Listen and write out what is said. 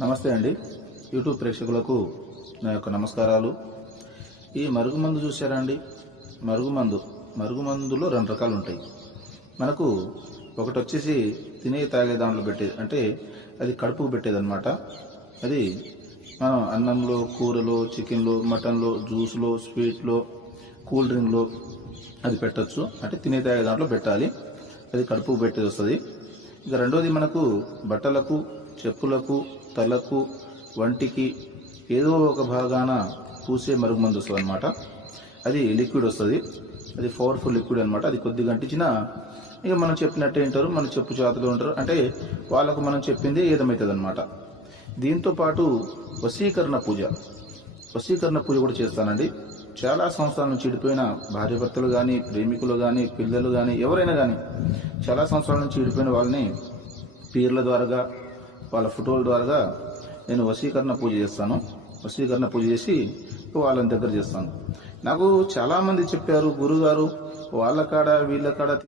నమస్తే అండి. యూట్యూబ్ ప్రేక్షకులకు నా యొక్క నమస్కారాలు. ఈ మరుగుమందు చూసారా అండి? మరుగుమందులో రెండు రకాలు ఉంటాయి. మనకు ఒకటి వచ్చేసి తినే తాగే దాంట్లో పెట్టేది, అంటే అది కడుపుకు పెట్టేదన్నమాట. అది మనం అన్నంలో, కూరలో, చికెన్లో, మటన్లో, జ్యూస్లో, స్వీట్లో, కూల్ డ్రింక్లో అది పెట్టచ్చు. అంటే తినే తాగే దాంట్లో పెట్టాలి. అది కడుపుకు పెట్టేది వస్తుంది. ఇక రెండోది మనకు బట్టలకు, చెప్పులకు, తలకు, వంటికి ఏదో ఒక భాగాన పూసే మరుగుమందు వస్తుంది అనమాట. అది లిక్విడ్ వస్తుంది. అది పవర్ఫుల్ లిక్విడ్ అనమాట. అది కొద్దిగా అంటించినా ఇక మనం చెప్పినట్టే వింటారు, మన చెప్పు చేతులు ఉంటారు. అంటే వాళ్ళకు మనం చెప్పింది ఏదమవుతుంది అనమాట. దీంతో పాటు వశీకరణ పూజ కూడా చేస్తానండి. చాలా సంవత్సరాల నుంచి చెడిపోయిన భార్యాభర్తలు కానీ, ప్రేమికులు కానీ, పిల్లలు కానీ, ఎవరైనా కానీ చాలా సంవత్సరాల నుంచి చెడిపోయిన వాళ్ళని పీర్ల ద్వారా, వాళ్ళ ఫోటోల ద్వారా నేను వశీకరణ పూజ చేస్తాను. వశీకరణ పూజ చేసి వాళ్ళని దగ్గర చేస్తాను. నాకు చాలామంది చెప్పారు, గురుగారు వాళ్ళ కాడ వీళ్ళ కాడ